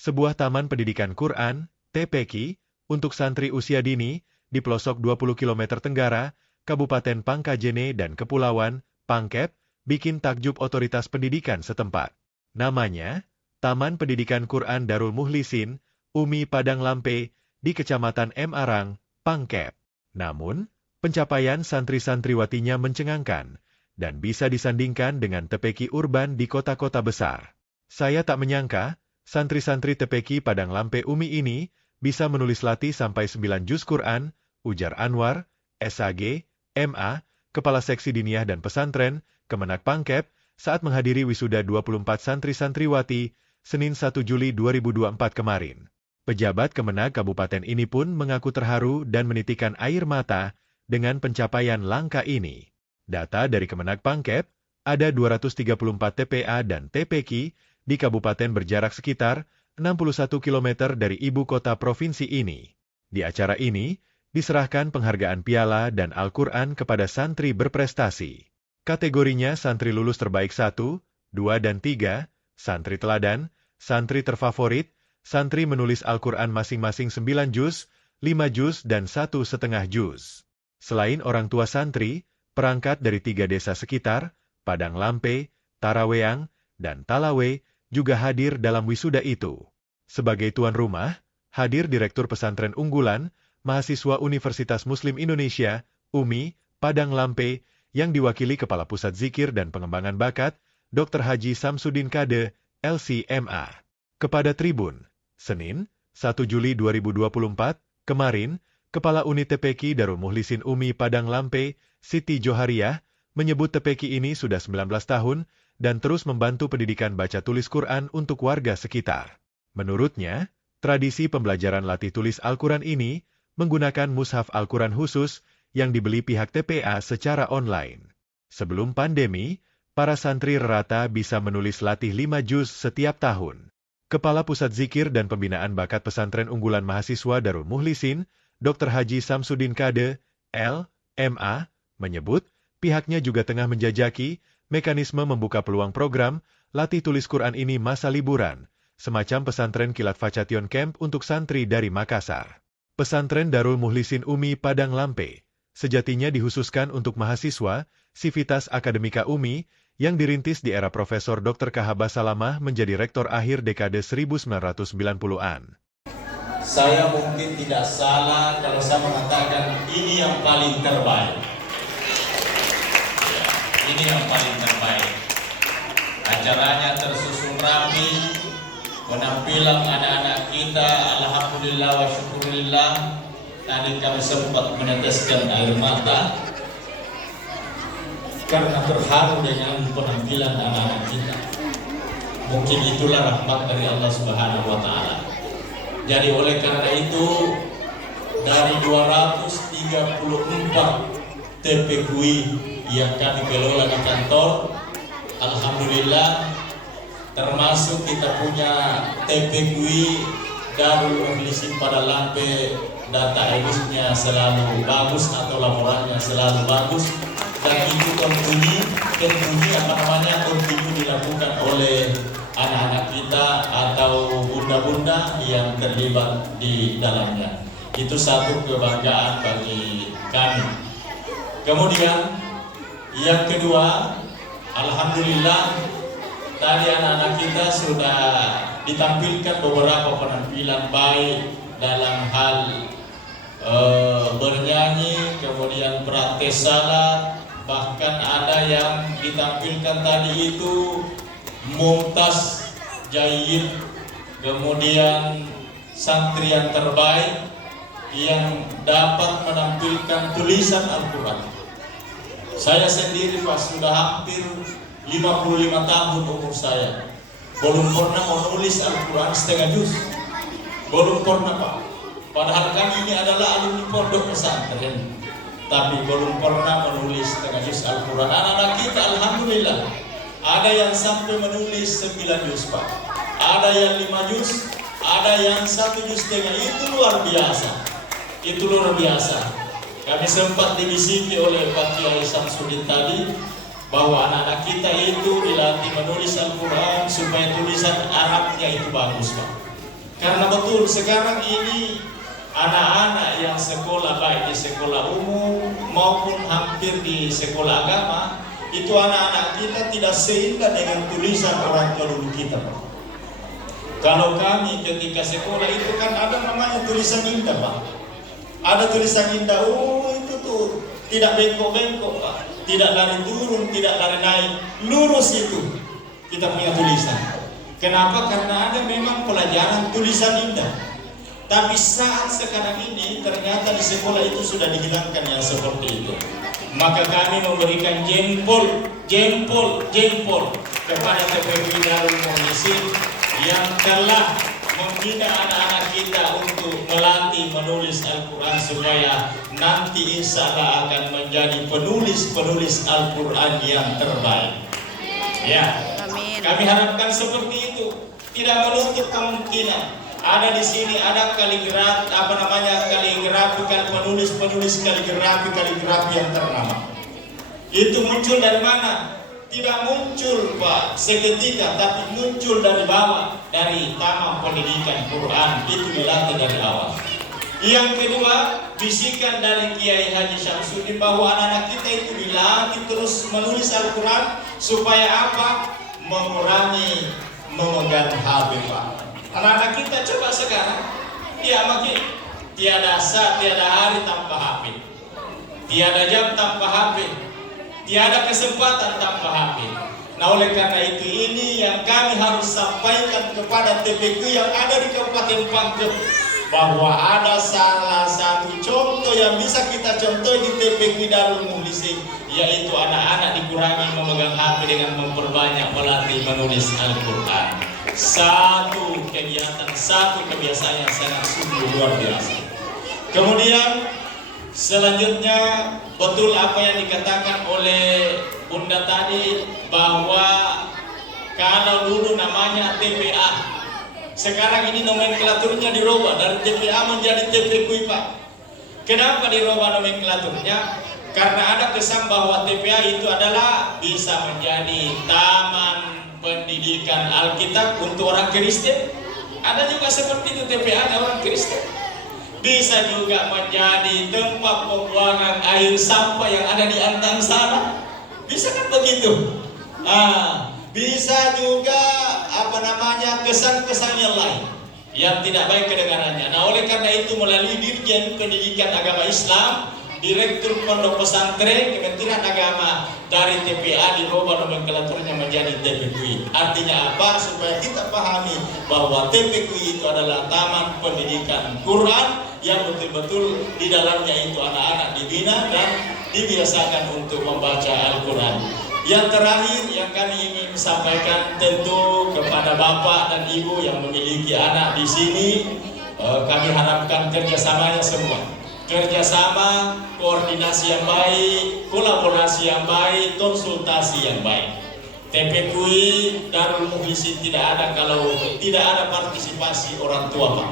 sebuah taman pendidikan Quran, TPQ, untuk santri usia dini, di pelosok 20 km tenggara, Kabupaten Pangkajene dan Kepulauan, Pangkep, bikin takjub otoritas pendidikan setempat. Namanya, Taman Pendidikan Quran Darul Muhlisin, Umi Padang Lampe, di Kecamatan M. Arang, Pangkep. Namun, pencapaian santri-santriwatinya mencengangkan, dan bisa disandingkan dengan TPQ urban di kota-kota besar. Saya tak menyangka, santri-santri TPQ Padang Lampe Umi ini bisa menulis latih sampai 9 juz Quran, ujar Anwar, SAG, MA, Kepala Seksi Diniyah dan Pesantren, Kemenak Pangkep, saat menghadiri wisuda 24 santri-santriwati, Senin 1 Juli 2024 kemarin. Pejabat Kemenak Kabupaten ini pun mengaku terharu dan menitikan air mata dengan pencapaian langka ini. Data dari Kemenak Pangkep, ada 234 TPA dan TPQ di kabupaten berjarak sekitar 61 km dari ibu kota provinsi ini. Di acara ini, diserahkan penghargaan piala dan Al-Quran kepada santri berprestasi. Kategorinya santri lulus terbaik 1, 2 dan 3, santri teladan, santri terfavorit, santri menulis Al-Quran masing-masing 9 juz, 5 juz dan 1,5 juz. Selain orang tua santri, perangkat dari 3 desa sekitar, Padang Lampe, Taraweang, dan Talawe, juga hadir dalam wisuda itu. Sebagai tuan rumah, hadir Direktur Pesantren Unggulan, Mahasiswa Universitas Muslim Indonesia, UMI, Padang Lampe, yang diwakili Kepala Pusat Zikir dan Pengembangan Bakat, Dr. Haji Samsudin Kade, LCMA. Kepada Tribun, Senin, 1 Juli 2024, kemarin, Kepala Unit TPQ Darul Muhlisin Umi Padang Lampe, Siti Johariah, menyebut TPQ ini sudah 19 tahun dan terus membantu pendidikan baca tulis Quran untuk warga sekitar. Menurutnya, tradisi pembelajaran latih tulis Al-Quran ini menggunakan mushaf Al-Quran khusus yang dibeli pihak TPA secara online. Sebelum pandemi, para santri rata bisa menulis latih 5 juz setiap tahun. Kepala Pusat Zikir dan Pembinaan Bakat Pesantren Unggulan Mahasiswa Darul Muhlisin, Dr. Haji Samsudin Kade, LMA, menyebut pihaknya juga tengah menjajaki mekanisme membuka peluang program latih tulis Quran ini masa liburan, semacam pesantren Kilat Facation Camp untuk santri dari Makassar. Pesantren Darul Muhlisin Umi Padang Lampe sejatinya dikhususkan untuk mahasiswa Sivitas Akademika Umi yang dirintis di era Profesor Dr. Kahaba Salamah menjadi rektor akhir dekade 1990-an. Saya mungkin tidak salah kalau saya mengatakan ini yang paling terbaik. Ini yang paling terbaik. Acaranya tersusun rapi, penampilan anak-anak kita, alhamdulillah wa syukurillah. Tadi kami sempat meneteskan air mata karena terharu dengan penampilan anak-anak kita. Mungkin itulah rahmat dari Allah Subhanahu wa Ta'ala. Jadi oleh karena itu, dari 234 TPQI yang kami kelola di kantor, alhamdulillah, termasuk kita punya TPQI Darul Muhlisin Padang Lampe, data edisnya selalu bagus atau laporannya selalu bagus, dan itu kontinu dilakukan oleh anak-anak kita atau bunda-bunda yang terlibat di dalamnya. Itu satu kebanggaan bagi kami. Kemudian yang kedua, alhamdulillah tadi anak-anak kita sudah ditampilkan beberapa penampilan baik dalam hal bernyanyi, kemudian praktek salat, bahkan ada yang ditampilkan tadi itu mumtaz jayyid, kemudian santri yang terbaik yang dapat menampilkan tulisan Al-Quran. Saya sendiri Pak sudah hampir 55 tahun umur saya, belum pernah menulis Al-Quran setengah juz, belum pernah Pak. Padahal kami ini adalah alumni pondok pesantren, tapi belum pernah menulis setengah juz Al-Quran. Anak-anak kita alhamdulillah ada yang sampai menulis 9 juz Pak, ada yang 5 juz, ada yang 1 juz setengah. Itu luar biasa, itu luar biasa. Kami sempat dibisiki oleh Pak Kiai Samsudin tadi bahwa anak-anak kita itu dilatih menulis Al-Quran supaya tulisan Arabnya itu bagus Pak. Karena betul sekarang ini anak-anak yang sekolah baik di sekolah umum maupun hampir di sekolah agama, itu anak-anak kita tidak seindah dengan tulisan orang tua dulu kita, Pak. Kalau kami ketika sekolah itu kan ada namanya tulisan indah, Pak. Ada tulisan indah, itu tuh tidak bengkok-bengkok, Pak. Tidak lari turun, tidak lari naik, lurus itu kita punya tulisan. Kenapa? Karena ada memang pelajaran tulisan indah. Tapi saat sekarang ini ternyata di sekolah itu sudah dihilangkan yang seperti itu. Maka kami memberikan jempol kepada TPQ Darul Mukhlisin yang telah membina anak-anak kita untuk melatih menulis Al-Quran supaya nanti insya Allah akan menjadi penulis Al-Quran yang terbaik. Ya, kami harapkan seperti itu. Tidak menutup kemungkinan ada di sini ada kaligrafi kan penulis kaligrafi yang ternama. Itu muncul dari mana? Tidak muncul, Pak, seketika, tapi muncul dari bawah, dari Taman Pendidikan Quran. Itu dilatih dari awal. Yang kedua, bisikan dari Kiai Haji Syamsuddin bahwa anak-anak kita itu dilatih terus menulis Al-Quran supaya apa? Mengurangi memegang HP, Pak. Anak-anak kita coba sekarang, makin tiada hari tanpa HP, tiada jam tanpa HP, tiada kesempatan tanpa HP. Nah, oleh karena itu ini yang kami harus sampaikan kepada TPQ yang ada di Kabupaten Pangkep, bahwa ada salah satu contoh yang bisa kita contoh di TPQ Darul Mukhlisin, yaitu anak-anak dikurangi memegang HP dengan memperbanyak melatih menulis Al-Quran. Satu kegiatan, satu kebiasaan yang sangat sungguh luar biasa. Kemudian selanjutnya betul apa yang dikatakan oleh Bunda tadi, bahwa kalau dulu namanya TPA, sekarang ini nomenklaturnya dirubah dari TPA menjadi TPQ, Pak. Kenapa dirubah nomenklaturnya? Karena ada kesan bahwa TPA itu adalah bisa menjadi taman pendidikan Alkitab untuk orang Kristen. Ada juga seperti itu TPA ada orang Kristen. Bisa juga menjadi tempat pembuangan air sampah yang ada di antang sana. Bisa kan begitu? Bisa juga kesan-kesan yang lain yang tidak baik kedengarannya. Nah, oleh karena itu melalui Dirjen Pendidikan Agama Islam, Direktur Pondok Pesantren Kementerian Agama, dari TPA dirubah nomenklaturnya menjadi TPQ. Artinya apa? Supaya kita pahami bahwa TPQ itu adalah Taman Pendidikan Quran yang betul-betul di dalamnya itu anak-anak dibina dan dibiasakan untuk membaca Al-Quran. Yang terakhir yang kami ingin sampaikan tentu kepada Bapak dan Ibu yang memiliki anak di sini, kami harapkan kerjasamanya semua. Kerjasama, koordinasi yang baik, kolaborasi yang baik, konsultasi yang baik. TPQI Darul Mukhlisin tidak ada kalau tidak ada partisipasi orang tua, Pak.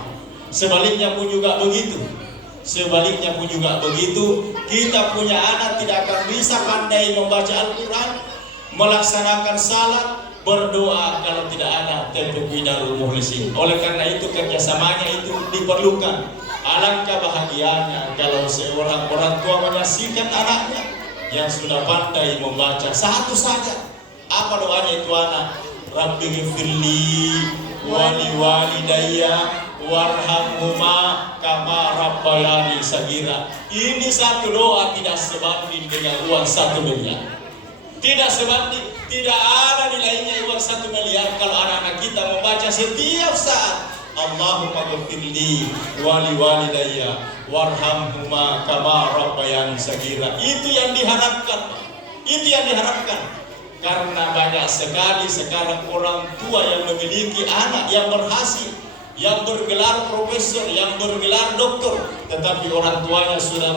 Sebaliknya pun juga begitu. Kita punya anak tidak akan bisa pandai membaca Al-Quran, melaksanakan salat, berdoa kalau tidak ada TPQI Darul Mukhlisin. Oleh karena itu kerjasamanya itu diperlukan. Alangkah bahagianya kalau seorang orang tua menyaksikan anaknya yang sudah pandai membaca satu saja. Apa doanya itu anak? Rabbi ghfirli wali walidayya warhamhuma kama rabbayani sagira. Ini satu doa tidak sebanding dengan uang 1 miliar. Tidak sebanding, tidak ada nilainya uang 1 miliar kalau anak-anak kita membaca setiap saat. Allahumma ghfirli wali walidayya warhamhuma kama rabbayani sagira. Itu yang diharapkan. Karena banyak sekali sekarang orang tua yang memiliki anak yang berhasil, yang bergelar profesor, yang bergelar doktor, tetapi orang tuanya sudah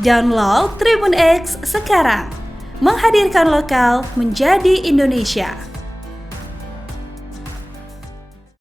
Download Tribun X sekarang, menghadirkan lokal menjadi Indonesia.